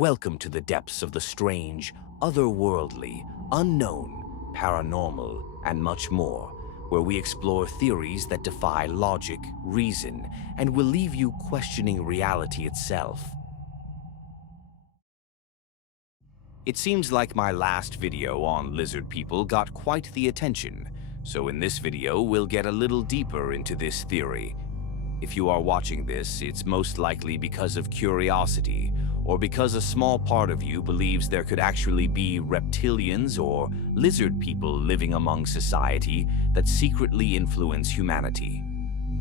Welcome to the depths of the strange, otherworldly, unknown, paranormal, and much more, where we explore theories that defy logic, reason, and will leave you questioning reality itself. It seems like my last video on lizard people got quite the attention, so in this video we'll get a little deeper into this theory. If you are watching this, it's most likely because of curiosity, or because a small part of you believes there could actually be reptilians or lizard people living among society that secretly influence humanity.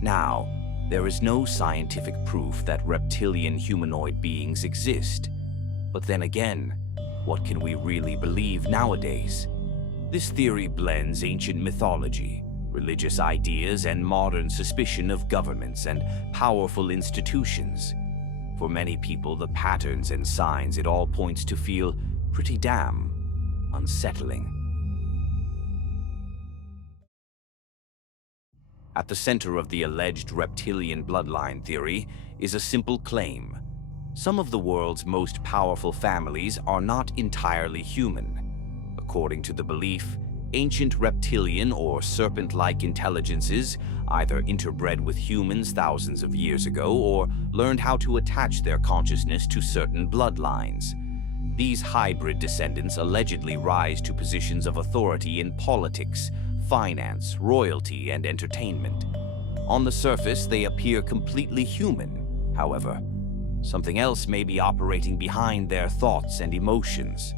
Now, there is no scientific proof that reptilian humanoid beings exist. But then again, what can we really believe nowadays? This theory blends ancient mythology, religious ideas, and modern suspicion of governments and powerful institutions. For many people, the patterns and signs it all points to feel pretty damn unsettling. At the center of the alleged reptilian bloodline theory is a simple claim. Some of the world's most powerful families are not entirely human. According to the belief, ancient reptilian or serpent-like intelligences either interbred with humans thousands of years ago or learned how to attach their consciousness to certain bloodlines. These hybrid descendants allegedly rise to positions of authority in politics, finance, royalty, and entertainment. On the surface, they appear completely human. However, something else may be operating behind their thoughts and emotions.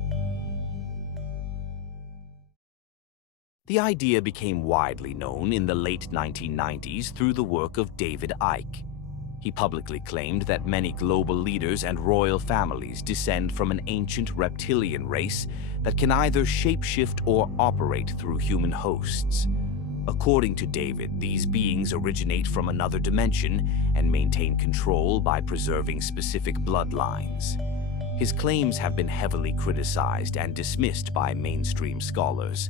The idea became widely known in the late 1990s through the work of David Icke. He publicly claimed that many global leaders and royal families descend from an ancient reptilian race that can either shapeshift or operate through human hosts. According to David, these beings originate from another dimension and maintain control by preserving specific bloodlines. His claims have been heavily criticized and dismissed by mainstream scholars,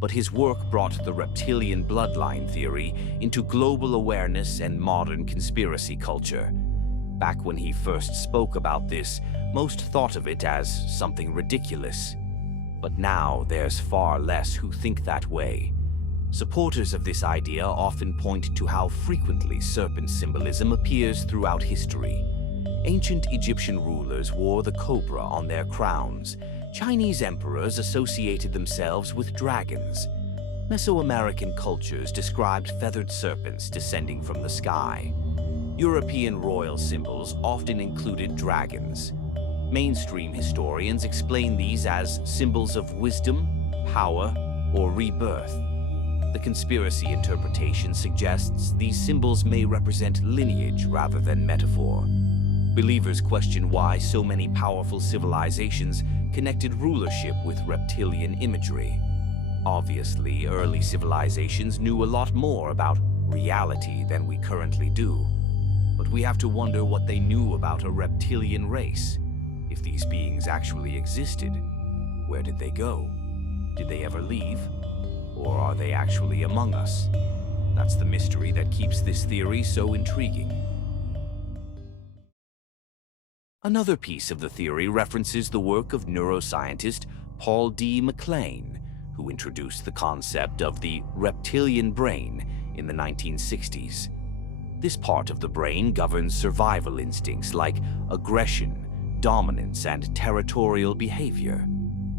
but his work brought the reptilian bloodline theory into global awareness and modern conspiracy culture. Back when he first spoke about this, most thought of it as something ridiculous. But now there's far less who think that way. Supporters of this idea often point to how frequently serpent symbolism appears throughout history. Ancient Egyptian rulers wore the cobra on their crowns. Chinese emperors associated themselves with dragons. Mesoamerican cultures described feathered serpents descending from the sky. European royal symbols often included dragons. Mainstream historians explain these as symbols of wisdom, power, or rebirth. The conspiracy interpretation suggests these symbols may represent lineage rather than metaphor. Believers question why so many powerful civilizations connected rulership with reptilian imagery. Obviously, early civilizations knew a lot more about reality than we currently do. But we have to wonder what they knew about a reptilian race. If these beings actually existed, where did they go? Did they ever leave? Or are they actually among us? That's the mystery that keeps this theory so intriguing. Another piece of the theory references the work of neuroscientist Paul D. MacLean, who introduced the concept of the reptilian brain in the 1960s. This part of the brain governs survival instincts like aggression, dominance, and territorial behavior.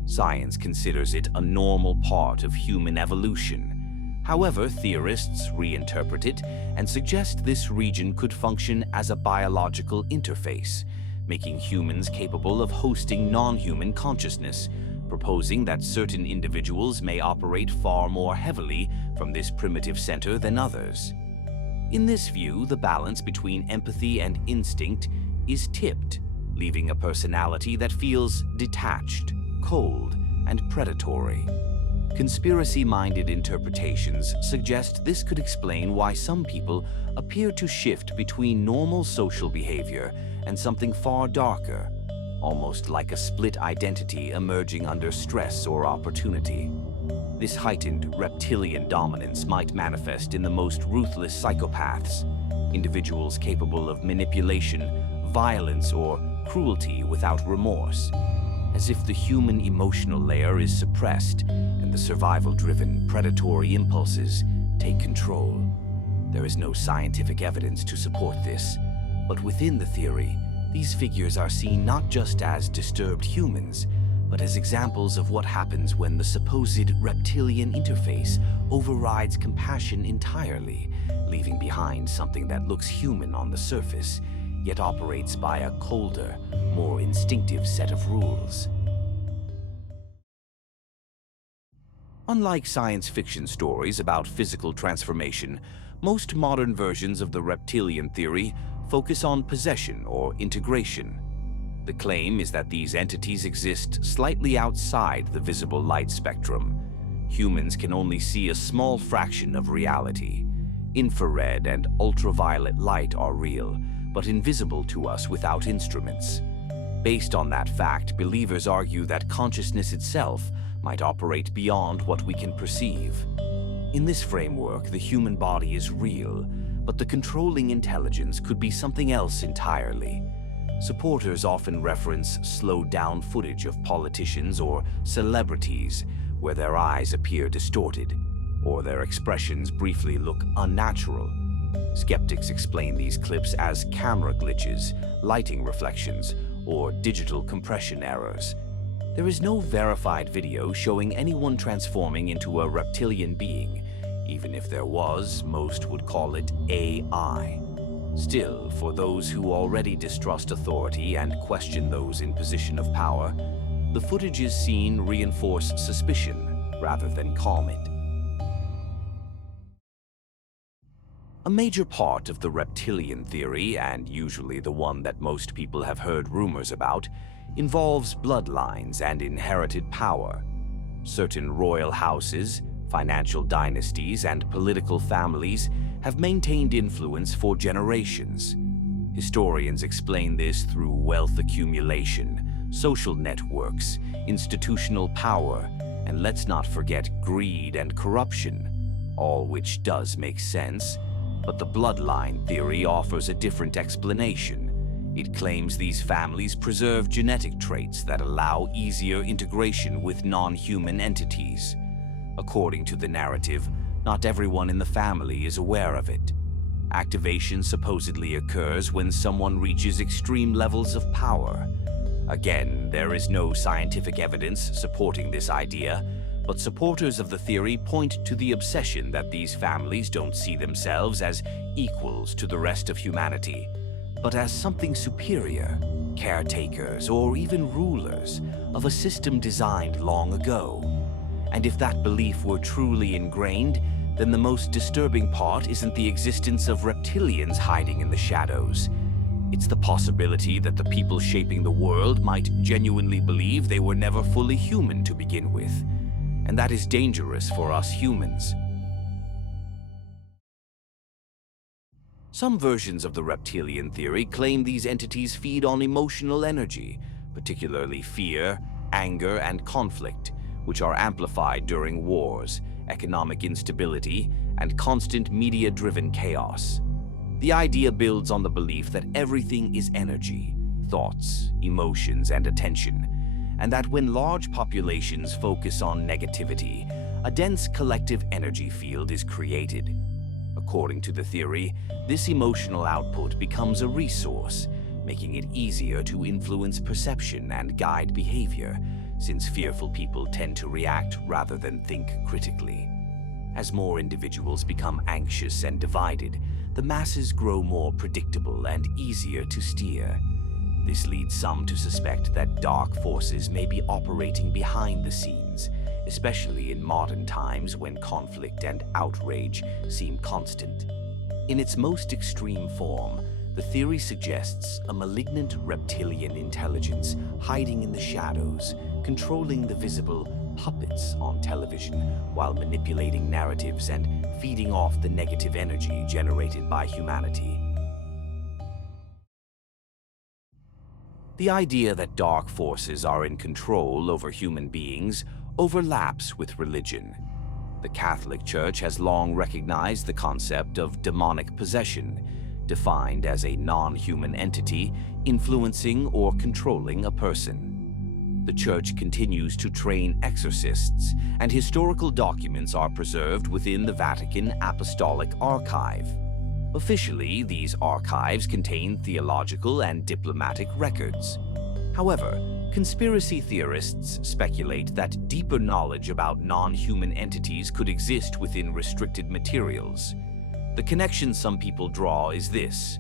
Science considers it a normal part of human evolution. However, theorists reinterpret it and suggest this region could function as a biological interface, making humans capable of hosting non-human consciousness, proposing that certain individuals may operate far more heavily from this primitive center than others. In this view, the balance between empathy and instinct is tipped, leaving a personality that feels detached, cold, and predatory. Conspiracy-minded interpretations suggest this could explain why some people appear to shift between normal social behavior and something far darker, almost like a split identity emerging under stress or opportunity. This heightened reptilian dominance might manifest in the most ruthless psychopaths, individuals capable of manipulation, violence, or cruelty without remorse, as if the human emotional layer is suppressed and the survival-driven predatory impulses take control. There is no scientific evidence to support this, but within the theory, these figures are seen not just as disturbed humans, but as examples of what happens when the supposed reptilian interface overrides compassion entirely, leaving behind something that looks human on the surface, yet operates by a colder, more instinctive set of rules. Unlike science fiction stories about physical transformation, most modern versions of the reptilian theory focus on possession or integration. The claim is that these entities exist slightly outside the visible light spectrum. Humans can only see a small fraction of reality. Infrared and ultraviolet light are real, but invisible to us without instruments. Based on that fact, believers argue that consciousness itself might operate beyond what we can perceive. In this framework, the human body is real, but the controlling intelligence could be something else entirely. Supporters often reference slowed-down footage of politicians or celebrities where their eyes appear distorted, or their expressions briefly look unnatural. Skeptics explain these clips as camera glitches, lighting reflections, or digital compression errors. There is no verified video showing anyone transforming into a reptilian being. Even if there was, most would call it AI. Still, for those who already distrust authority and question those in position of power, the footages seen reinforce suspicion rather than calm it. A major part of the reptilian theory, and usually the one that most people have heard rumors about, involves bloodlines and inherited power. Certain royal houses, financial dynasties, and political families have maintained influence for generations. Historians explain this through wealth accumulation, social networks, institutional power, and let's not forget greed and corruption, all which does make sense. But the bloodline theory offers a different explanation. It claims these families preserve genetic traits that allow easier integration with non-human entities. According to the narrative, not everyone in the family is aware of it. Activation supposedly occurs when someone reaches extreme levels of power. Again, there is no scientific evidence supporting this idea, but supporters of the theory point to the obsession that these families don't see themselves as equals to the rest of humanity, but as something superior, caretakers or even rulers of a system designed long ago. And if that belief were truly ingrained, then the most disturbing part isn't the existence of reptilians hiding in the shadows. It's the possibility that the people shaping the world might genuinely believe they were never fully human to begin with. And that is dangerous for us humans. Some versions of the reptilian theory claim these entities feed on emotional energy, particularly fear, anger, and conflict, which are amplified during wars, economic instability, and constant media-driven chaos. The idea builds on the belief that everything is energy, thoughts, emotions, and attention, and that when large populations focus on negativity, a dense collective energy field is created. According to the theory, this emotional output becomes a resource, making it easier to influence perception and guide behavior, since fearful people tend to react rather than think critically. As more individuals become anxious and divided, the masses grow more predictable and easier to steer. This leads some to suspect that dark forces may be operating behind the scenes, especially in modern times when conflict and outrage seem constant. In its most extreme form, the theory suggests a malignant reptilian intelligence hiding in the shadows, controlling the visible puppets on television while manipulating narratives and feeding off the negative energy generated by humanity. The idea that dark forces are in control over human beings overlaps with religion. The Catholic Church has long recognized the concept of demonic possession, defined as a non-human entity influencing or controlling a person. The Church continues to train exorcists, and historical documents are preserved within the Vatican Apostolic Archive. Officially, these archives contain theological and diplomatic records. However, conspiracy theorists speculate that deeper knowledge about non-human entities could exist within restricted materials. The connection some people draw is this: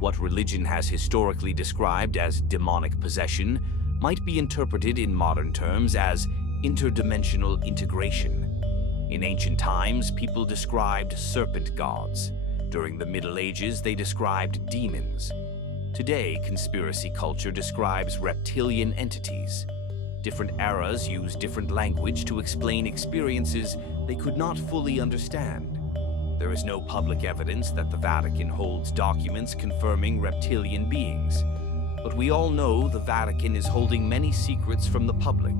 what religion has historically described as demonic possession might be interpreted in modern terms as interdimensional integration. In ancient times, people described serpent gods. During the Middle Ages, they described demons. Today, conspiracy culture describes reptilian entities. Different eras use different language to explain experiences they could not fully understand. There is no public evidence that the Vatican holds documents confirming reptilian beings. But we all know the Vatican is holding many secrets from the public,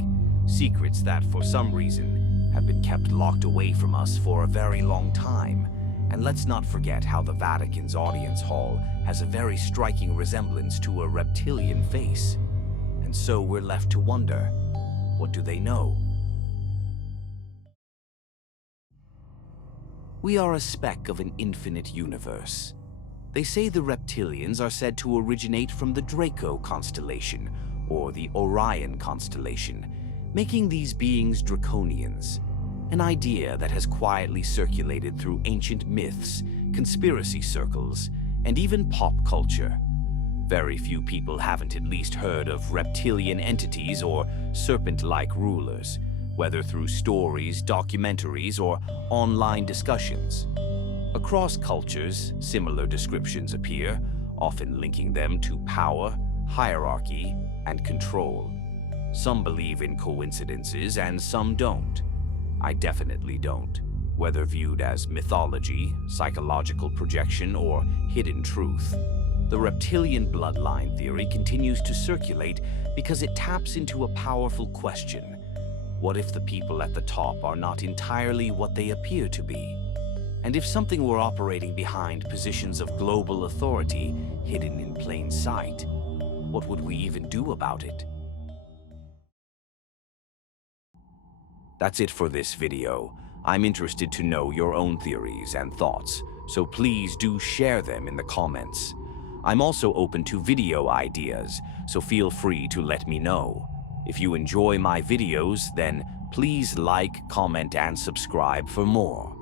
secrets that, for some reason, have been kept locked away from us for a very long time. And let's not forget how the Vatican's audience hall has a very striking resemblance to a reptilian face. And so we're left to wonder, what do they know? We are a speck of an infinite universe. They say the reptilians are said to originate from the Draco constellation, or the Orion constellation, making these beings draconians. An idea that has quietly circulated through ancient myths, conspiracy circles, and even pop culture. Very few people haven't at least heard of reptilian entities or serpent-like rulers, whether through stories, documentaries, or online discussions. Across cultures, similar descriptions appear, often linking them to power, hierarchy, and control. Some believe in coincidences and some don't. I definitely don't, whether viewed as mythology, psychological projection, or hidden truth. The reptilian bloodline theory continues to circulate because it taps into a powerful question. What if the people at the top are not entirely what they appear to be? And if something were operating behind positions of global authority, hidden in plain sight, what would we even do about it? That's it for this video. I'm interested to know your own theories and thoughts, so please do share them in the comments. I'm also open to video ideas, so feel free to let me know. If you enjoy my videos, then please like, comment, and subscribe for more.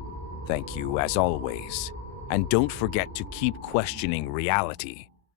Thank you as always. And don't forget to keep questioning reality.